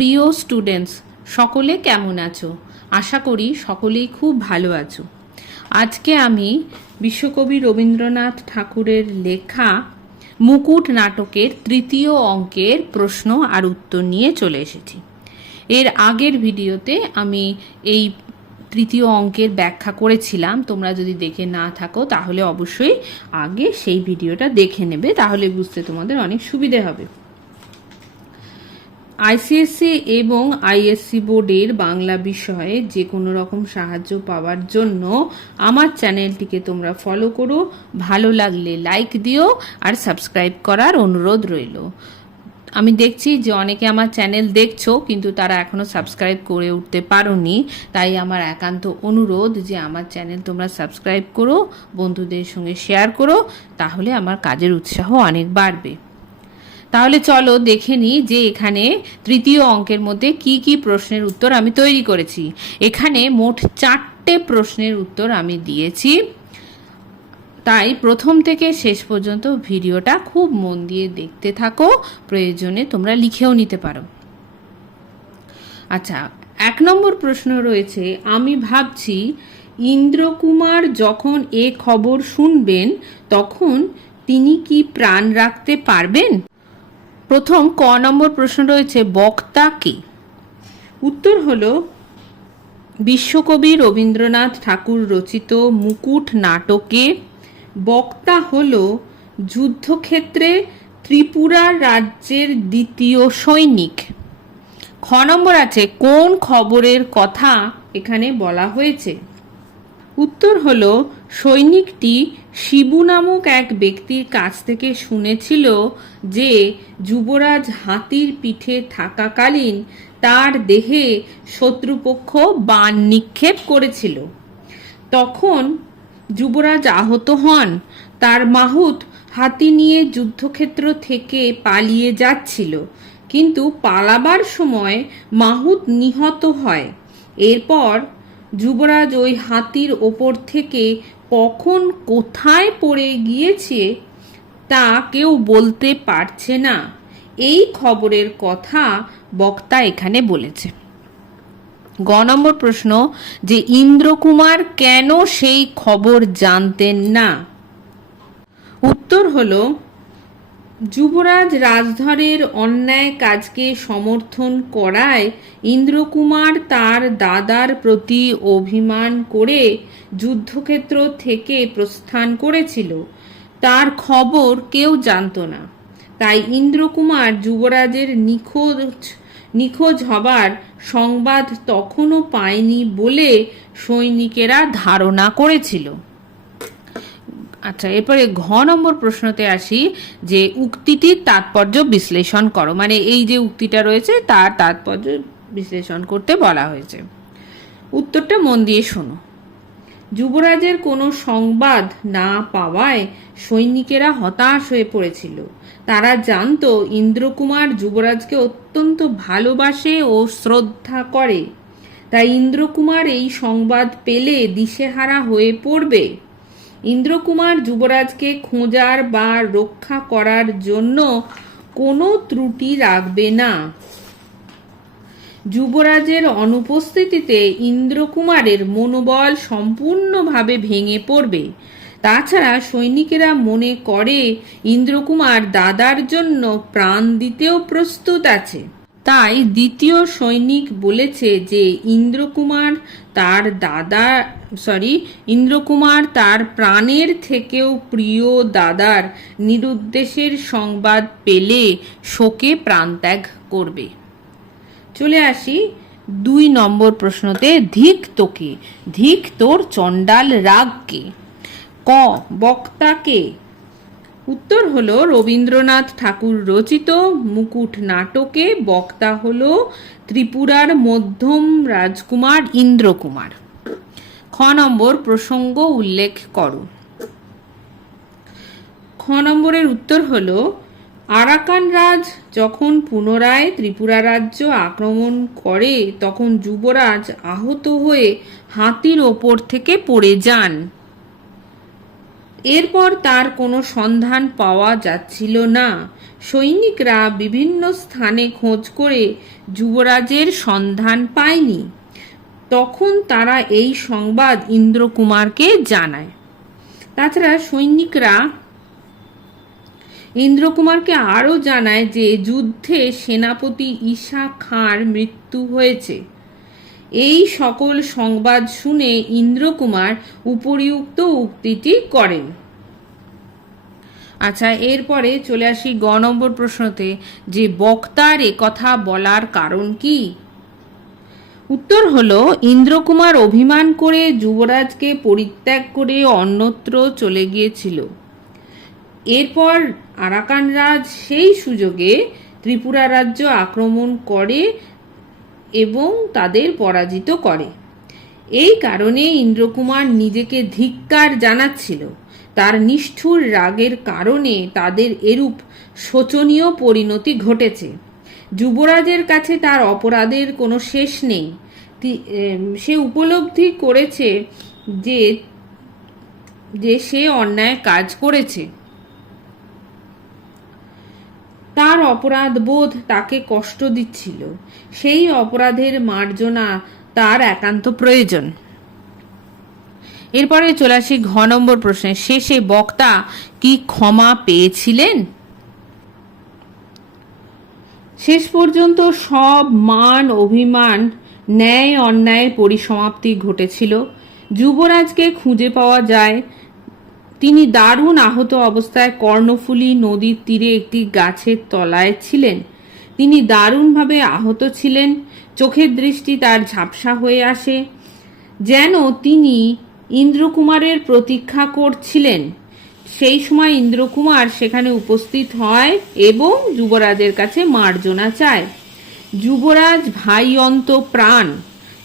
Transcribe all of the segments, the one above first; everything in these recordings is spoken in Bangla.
প্রিয় স্টুডেন্টস সকলে কেমন আছো? আশা করি সকলেই খুব ভালো আছো। আজকে আমি বিশ্বকবি রবীন্দ্রনাথ ঠাকুরের লেখা মুকুট নাটকের তৃতীয় অঙ্কের প্রশ্ন আর উত্তর নিয়ে চলে এসেছি। এর আগের ভিডিওতে আমি এই তৃতীয় অঙ্কের ব্যাখ্যা করেছিলাম। তোমরা যদি দেখে না থাকো, তাহলে অবশ্যই আগে সেই ভিডিওটা দেখে নেবে। তাহলে বুঝতে তোমাদের অনেক সুবিধে হবে। আইসিএসসি এবং আইএসসি বোর্ডের বাংলা বিষয়ে যে কোনো রকম সাহায্য পাওয়ার জন্য আমার চ্যানেলটিকে তোমরা ফলো করো। ভালো লাগলে লাইক দিও আর সাবস্ক্রাইব করার অনুরোধ রইল। আমি দেখছি যে অনেকে আমার চ্যানেল দেখছ, কিন্তু তারা এখনও সাবস্ক্রাইব করে উঠতে পারোনি। তাই আমার একান্ত অনুরোধ যে আমার চ্যানেল তোমরা সাবস্ক্রাইব করো, বন্ধুদের সঙ্গে শেয়ার করো, তাহলে আমার কাজের উৎসাহ অনেক বাড়বে। তাহলে চলো দেখে নিই যে এখানে তৃতীয় অঙ্কের মধ্যে কি কি প্রশ্নের উত্তর আমি তৈরি করেছি। এখানে মোট চারটে প্রশ্নের উত্তর আমি দিয়েছি। তাই প্রথম থেকে শেষ পর্যন্ত ভিডিওটা খুব মন দিয়ে দেখতে থাকো, প্রয়োজনে তোমরা লিখেও নিতে পারো। আচ্ছা এক নম্বর প্রশ্ন রয়েছে, আমি ভাবছি ইন্দ্রকুমার যখন এ খবর শুনবেন, তখন তিনি কি প্রাণ রাখতে পারবেন? প্রথম ক নম্বর প্রশ্ন রয়েছে, বক্তা কে? উত্তর হল, বিশ্বকবি রবীন্দ্রনাথ ঠাকুর রচিত মুকুট নাটকে। বক্তা হল, যুদ্ধক্ষেত্রে ত্রিপুরা রাজ্যের দ্বিতীয় সৈনিক। খ নম্বর আছে, কোন খবরের কথা এখানে বলা হয়েছে? উত্তর হল সৈনিকটি শিবু নামক এক ব্যক্তির কাছ থেকে শুনেছিল যে যুবরাজ হাতির পিঠে থাকাকালীন তার দেহে শত্রুপক্ষ বান নিক্ষেপ করেছিল। তখন যুবরাজ আহত হন। তার মাহুত হাতি নিয়ে যুদ্ধক্ষেত্র থেকে পালিয়ে যাচ্ছিল। কিন্তু পালাবার সময় মাহুত নিহত হয়। এরপর যুবরাজ ওই হাতির ওপর থেকে কখন কোথায় পড়ে গিয়েছে তা কেউ বলতে পারছে না। এই খবরের কথা বক্তা এখানে বলেছে। গ নম্বর প্রশ্ন, যে ইন্দ্রকুমার কেন সেই খবর জানতেন না? উত্তর হলো যুবরাজ রাজধরের অন্যায় কাজকে সমর্থন করায় ইন্দ্রকুমার তার দাদার প্রতি অভিমান করে যুদ্ধক্ষেত্র থেকে প্রস্থান করেছিল। তার খবর কেউ জানত না। তাই ইন্দ্রকুমার যুবরাজের নিখোঁজ নিখোঁজ হবার সংবাদ তখনও পায়নি বলে সৈনিকেরা ধারণা করেছিল। আচ্ছা এরপরে ঘ নম্বর প্রশ্নতে আসি যে উক্তিটির তাৎপর্য বিশ্লেষণ করো। মানে এই যে উক্তিটা রয়েছে, তার তাৎপর্য বিশ্লেষণ করতে বলা হয়েছে। উত্তরটা মন দিয়ে শোনো। যুবরাজের কোনো সংবাদ না পাওয়ায় সৈনিকেরা হতাশ হয়ে পড়েছিল। তারা জানতো ইন্দ্রকুমার যুবরাজকে অত্যন্ত ভালোবাসে ও শ্রদ্ধা করে। তাই ইন্দ্রকুমার এই সংবাদ পেলে দিশেহারা হয়ে পড়বে। ইন্দ্রকুমার যুবরাজকে খোঁজার বা রক্ষা করার জন্য কোনো ত্রুটি রাখবে না। যুবরাজের অনুপস্থিতিতে ইন্দ্রকুমারের মনোবল সম্পূর্ণভাবে ভেঙে পড়বে। তাছাড়া সৈনিকেরা মনে করে, ইন্দ্রকুমার দাদার জন্য প্রাণ দিতেও প্রস্তুত আছে। তাই দ্বিতীয় সৈনিক বলেছে যে ইন্দ্রকুমার তার দাদা সরি ইন্দ্রকুমার তার প্রাণের থেকেও প্রিয় দাদার নিরুদ্দেশের সংবাদ পেলে শোকে প্রাণত্যাগ করবে। চলে আসি দুই নম্বর প্রশ্নতে, ধিক তোকে, ধিক তোর চণ্ডাল রাগকে। ক, বক্তাকে উত্তর হলো, রবীন্দ্রনাথ ঠাকুর রচিত মুকুট নাটকে, বক্তা হল ত্রিপুরার মধ্যম রাজকুমার ইন্দ্রকুমার। খ নম্বর, প্রসঙ্গ উল্লেখ করো। খ নম্বরের উত্তর হল, আরাকান রাজ যখন পুনরায় ত্রিপুরা রাজ্য আক্রমণ করে, তখন যুবরাজ আহত হয়ে হাতির ওপর থেকে পড়ে যান। এরপর তার কোনো সন্ধান পাওয়া যাচ্ছিল না। সৈনিকরা বিভিন্ন স্থানে খোঁজ করে যুবরাজের সন্ধান পায়নি। তখন তারা এই সংবাদ ইন্দ্রকুমারকে জানায়। তাছাড়া সৈনিকরা ইন্দ্রকুমারকে আরও জানায় যে যুদ্ধে সেনাপতি ঈশা খাঁর মৃত্যু হয়েছে। এই সকল সংবাদ শুনে ইন্দ্রকুমার উপরিউক্ত উক্তিটি করেন। আচ্ছা এরপরে চলে আসি গ নম্বর প্রশ্নতে, যে বক্তার কথা বলার কারণ কি? উত্তর হলো, ইন্দ্রকুমার অভিমান করে যুবরাজকে পরিত্যাগ করে অন্যত্র চলে গিয়েছিল। এরপর আরাকান রাজ সেই সুযোগে ত্রিপুরা রাজ্য আক্রমণ করে এবং তাদের পরাজিত করে। এই কারণে ইন্দ্রকুমার নিজেকে ধিক্কার জানাচ্ছিল। তার নিষ্ঠুর রাগের কারণে তাদের এরূপ শোচনীয় পরিণতি ঘটেছে। যুবরাজের কাছে তার অপরাধের কোনো শেষ নেই। সে উপলব্ধি করেছে যে যে সে অন্যায় কাজ করেছে। তার অপরাধ বোধ তাকে কষ্ট দিচ্ছিল। সেই অপরাধের মার্জনা তার একান্ত প্রয়োজন। এরপরে চলে আসি ঘ নম্বর প্রশ্নে। শেষে বক্তা কি ক্ষমা পেয়েছিলেন? শেষ পর্যন্ত সব মান, অভিমান ন্যায় অন্যায় পরিসমাপ্তি ঘটেছিল। যুবরাজকে খুঁজে পাওয়া যায় তিনি দারুণ আহত অবস্থায় কর্ণফুলী নদীর তীরে একটি গাছের তলায় ছিলেন। তিনি দারুণভাবে আহত ছিলেন, চোখের দৃষ্টি তার ঝাপসা হয়ে আসে। যেন তিনি ইন্দ্রকুমারের প্রতীক্ষা করছিলেন। সেই সময় ইন্দ্রকুমার সেখানে উপস্থিত হয় এবং যুবরাজের কাছে মার্জনা চায়। যুবরাজ ভাই অন্ত প্রাণ,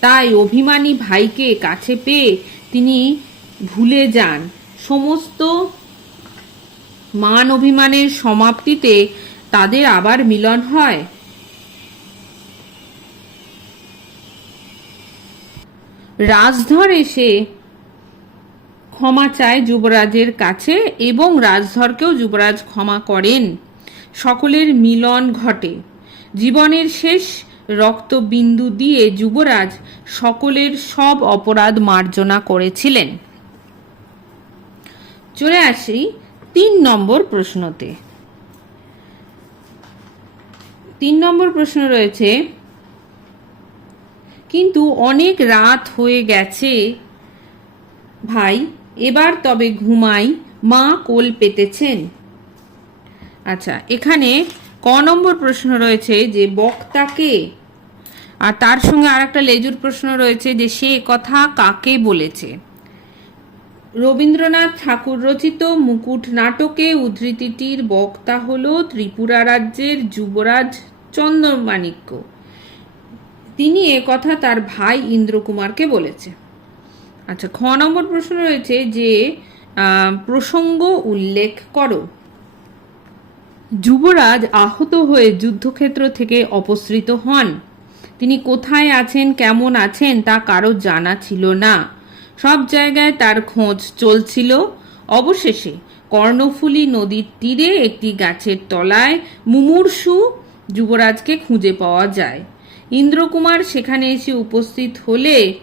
তাই অভিমানী ভাইকে কাছে পেয়ে তিনি ভুলে যান। সমস্ত মান অভিমানের সমাপ্তিতে তাদের আবার মিলন হয়। রাজধর এসে ক্ষমা চায় যুবরাজের কাছে এবং রাজধরকেও যুবরাজ ক্ষমা করেন। সকলের মিলন ঘটে। জীবনের শেষ রক্তবিন্দু দিয়ে যুবরাজ সকলের সব অপরাধ মার্জনা করেছিলেন। চলে আসি তিন নম্বর প্রশ্নতে। তিন নম্বর প্রশ্ন রয়েছে, কিন্তু অনেক রাত হয়ে গেছে ভাই, এবার তবে ঘুমাই, মা কোল পেতেছেন? আচ্ছা এখানে ক নম্বর প্রশ্ন রয়েছে যে বক্তাকে আর তার সঙ্গে আর একটা লেজুর প্রশ্ন রয়েছে যে, সে কথা কাকে বলেছে? রবীন্দ্রনাথ ঠাকুর রচিত মুকুট নাটকে উদ্ধৃতিটির বক্তা হল ত্রিপুরা রাজ্যের যুবরাজ চন্দ্রমাণিক্য। তিনি কথা তার ভাই ইন্দ্রকুমারকে বলেছে। আচ্ছা খ নম্বর প্রশ্ন রয়েছে যে প্রসঙ্গ উল্লেখ করো। যুবরাজ আহত হয়ে যুদ্ধক্ষেত্র থেকে অপসৃত হন। তিনি কোথায় আছেন, কেমন আছেন তা কারও জানা ছিল না। সব জায়গায় তার খোঁজ চলছিল। অবশেষে কর্ণফুলী নদীর তীরে একটি গাছের তলায় মুমূর্ষু যুবরাজকে খুঁজে পাওয়া যায়। ইন্দ্রকুমার সেখানে এসে উপস্থিত হলে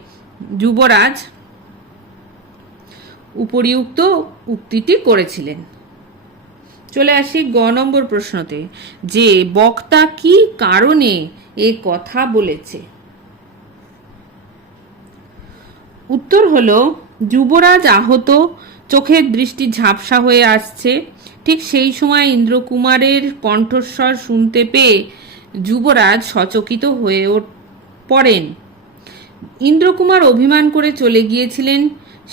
যুবরাজ উপরিউক্ত উক্তিটি করেছিলেন। চলে আসি গ নম্বর প্রশ্নতে। যে বক্তা কি কারণে এ কথা বলেছে? উত্তর হল, যুবরাজ আহত, চোখের দৃষ্টি ঝাপসা হয়ে আসছে। ঠিক সেই সময় ইন্দ্রকুমারের কণ্ঠস্বর শুনতে পেয়ে যুবরাজ সচকিত হয়ে পড়েন। ইন্দ্রকুমার অভিমান করে চলে গিয়েছিলেন।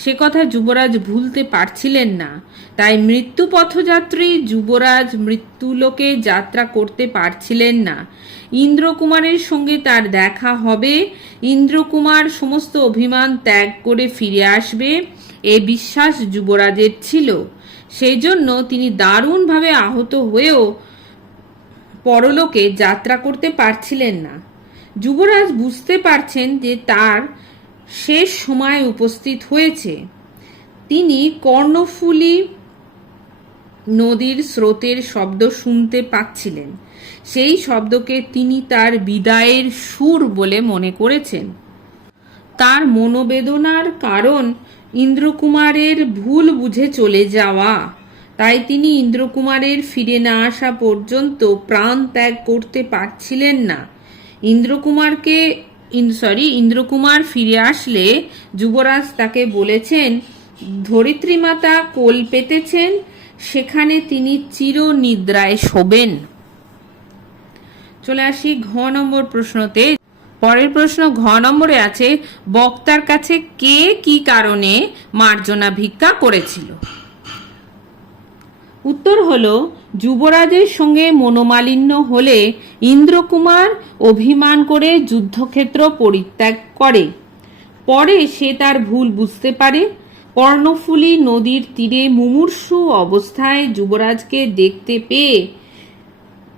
সে কথা যুবরাজ ভুলতে পারছিলেন না। তাই মৃত্যু পথযাত্রী যুবরাজ মৃত্যুলোকে যাত্রা করতে পারছিলেন না। ইন্দ্রকুমারের সঙ্গে তার দেখা হবে। ইন্দ্রকুমার সমস্ত অভিমান ত্যাগ করে ফিরে আসবে, এ বিশ্বাস যুবরাজের ছিল। সেই জন্য তিনি দারুণভাবে আহত হয়েও পরলোকে যাত্রা করতে পারছিলেন না। যুবরাজ বুঝতে পারছেন যে তার শেষ সময় উপস্থিত হয়েছে। তিনি কর্ণফুলী নদীর স্রোতের শব্দ শুনতে পাচ্ছিলেন। সেই শব্দকে তিনি তার বিদায়ের সুর বলে মনে করেছেন। তার মনোবেদনার কারণ ইন্দ্রকুমারের ভুল বুঝে চলে যাওয়া। তাই তিনি ইন্দ্রকুমারের ফিরে না আসা পর্যন্ত প্রাণ ত্যাগ করতে পারছিলেন না। ইন্দ্রকুমারকে সরি ইন্দ্রকুমার ফিরে আসলে যুবরাজ তাকে বলেছেন, ধরিত্রী মাতা কোল পেতেছেন, সেখানে তিনি চিরনিদ্রায় শোবেন। চলে আসি ঘ নম্বর প্রশ্নতে। পরের প্রশ্ন ঘ নম্বরে আছে, বক্তার কাছে কে কি কারণে মার্জনা ভিক্ষা করেছিল? উত্তর হল, যুবরাজের সঙ্গে মনোমালিন্য হলে ইন্দ্রকুমার অভিমান করে যুদ্ধক্ষেত্র পরিত্যাগ করে। পরে সে তার ভুল বুঝতে পারে। কর্ণফুলী নদীর তীরে মুমূর্ষু অবস্থায় যুবরাজকে দেখতে পেয়ে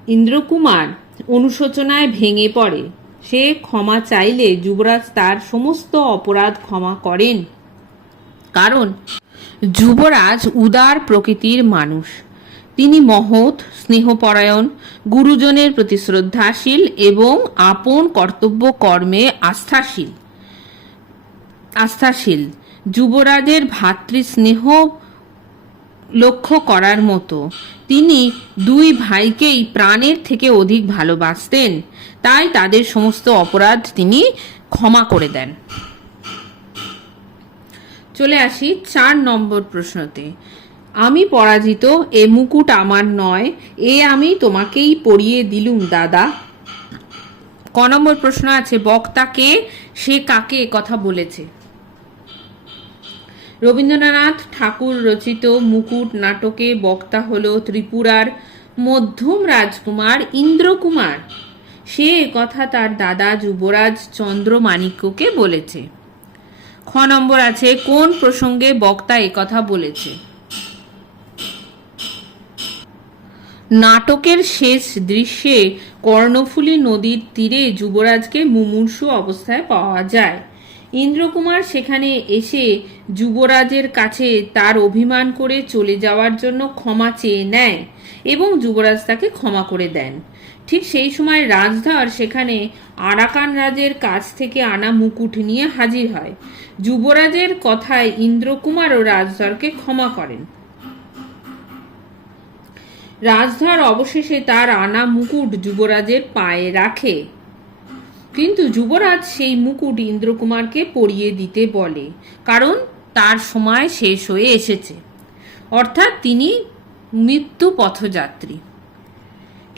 ইন্দ্রকুমার অনুশোচনায় ভেঙে পড়ে। সে ক্ষমা চাইলে যুবরাজ তার সমস্ত অপরাধ ক্ষমা করেন। কারণ যুবরাজ উদার প্রকৃতির মানুষ। তিনি মহৎ, স্নেহপরায়ণ, গুরুজনের প্রতি শ্রদ্ধাশীল এবং আপন কর্তব্য কর্মে আস্থাশীল। আস্থাশীল। যুবরাজের ভাতৃস্নেহ লক্ষ্য করার মতো। তিনি দুই ভাইকেই প্রাণের থেকে অধিক ভালোবাসতেন। তাই তাদের সমস্ত অপরাধ তিনি ক্ষমা করে দেন। চলে আসি চার নম্বর প্রশ্নতে। আমি পরাজিত, এ মুকুট আমার নয়, এ আমি তোমাকেই পরিয়ে দিলুম, দাদা। ক নম্বর প্রশ্ন আছে বক্তাকে সে কাকে কথা বলেছে? রবীন্দ্রনাথ ঠাকুর রচিত মুকুট নাটকে বক্তা হল ত্রিপুরার মধ্যম রাজকুমার ইন্দ্রকুমার। সে কথা তার দাদা যুবরাজ চন্দ্রমাণিক্যকে বলেছে। খ নম্বর আছে, কোন প্রসঙ্গে বক্তা কথা বলেছে? নাটকের শেষ দৃশ্যে কর্ণফুলী নদীর তীরে যুবরাজকে মুমূর্ষু অবস্থায় পাওয়া যায়। ইন্দ্রকুমার সেখানে এসে যুবরাজের কাছে তার অভিমান করে চলে যাওয়ার জন্য ক্ষমা চেয়ে নেয় এবং যুবরাজ তাকে ক্ষমা করে দেন। ঠিক সেই সময় রাজধর সেখানে আরাকান রাজের কাছ থেকে আনা মুকুট নিয়ে হাজির হয়। যুবরাজের কথায় ইন্দ্রকুমারও রাজধরকে ক্ষমা করেন। রাজধর অবশেষে তার আনা মুকুট যুবরাজের পায়ে রাখে। কিন্তু যুবরাজ সেই মুকুট ইন্দ্রকুমারকে পরিয়ে দিতে বলে, কারণ তার সময় শেষ হয়ে এসেছে। অর্থাৎ তিনি মৃত্যু পথযাত্রী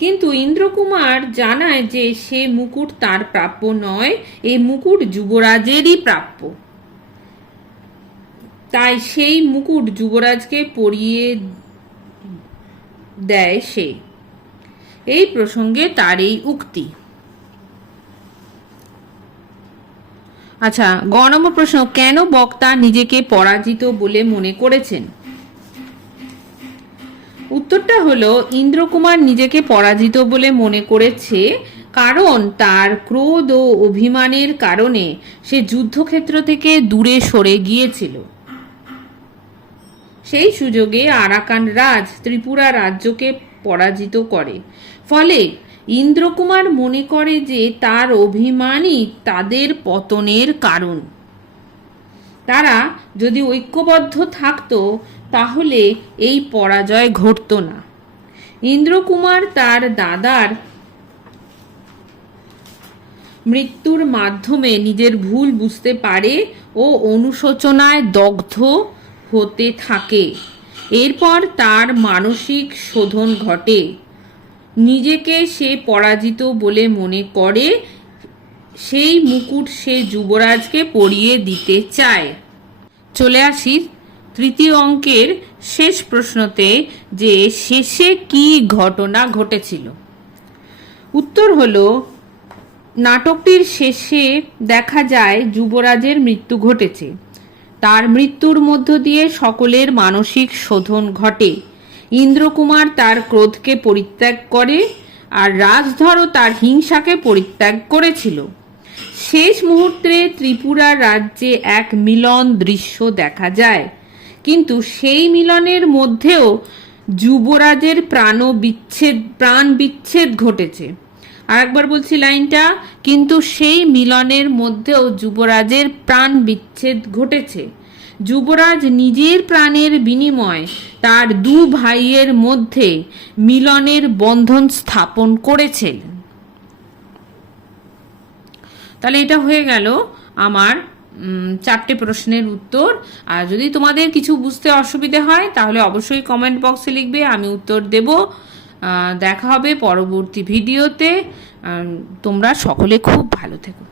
কিন্তু ইন্দ্রকুমার জানায় যে সে মুকুট তার প্রাপ্য নয় এই মুকুট যুবরাজেরই প্রাপ্য। তাই সেই মুকুট যুবরাজকে পরিয়ে দেয় সে। এই প্রসঙ্গে তার এই উক্তি। আচ্ছা গ প্রশ্ন, কেন বক্তা নিজেকে পরাজিত বলে মনে করেছেন? উত্তরটা হলো, ইন্দ্রকুমার নিজেকে পরাজিত বলে মনে করেছে কারণ তার ক্রোধ ও অভিমানের কারণে সে যুদ্ধক্ষেত্র থেকে দূরে সরে গিয়েছিল। সেই সুযোগে আরাকান রাজ ত্রিপুরা রাজ্যকে পরাজিত করে। ফলে ইন্দ্রকুমার মনে করে যে তার অভিমানই তাদের পতনের কারণ। তারা যদি ঐক্যবদ্ধ থাকতো, তাহলে এই পরাজয় ঘটত না। ইন্দ্রকুমার তার দাদার মৃত্যুর মাধ্যমে নিজের ভুল বুঝতে পারে ও অনুশোচনায় দগ্ধ হতে থাকে। এরপর তার মানসিক শোধন ঘটে। নিজেকে সে পরাজিত বলে মনে করে সেই মুকুট সে যুবরাজকে পরিয়ে দিতে চায়। চলে আসি তৃতীয় অঙ্কের শেষ প্রশ্নতে যে শেষে কি ঘটনা ঘটেছিল। উত্তর হলো, নাটকটির শেষে দেখা যায় যুবরাজের মৃত্যু ঘটেছে। তার মৃত্যুর মধ্য দিয়ে সকলের মানসিক শোধন ঘটে। ইন্দ্রকুমার তার ক্রোধকে পরিত্যাগ করে আর রাজধরও তার হিংসাকে পরিত্যাগ করেছিল। শেষ মুহূর্তে ত্রিপুরা রাজ্যে এক মিলন দৃশ্য দেখা যায়। কিন্তু সেই মিলনের মধ্যেও যুবরাজের প্রাণ বিচ্ছেদ প্রাণ বিচ্ছেদ ঘটেছে। আরেকবার বলছি লাইনটা, কিন্তু সেই মিলনের মধ্যেও যুবরাজের প্রাণ বিচ্ছেদ ঘটেছে। যুবরাজ নিজের প্রাণের বিনিময় তার দু ভাইয়ের মধ্যে মিলনের বন্ধন স্থাপন করেছিলেন তাহলে এটা হয়ে গেল আমার চারটে প্রশ্নের উত্তর। আর যদি তোমাদের কিছু বুঝতে অসুবিধে হয়, তাহলে অবশ্যই কমেন্ট বক্সে লিখবে, আমি উত্তর দেব। দেখা হবে পরবর্তী ভিডিওতে তোমরা সকলে খুব ভালো থেকো।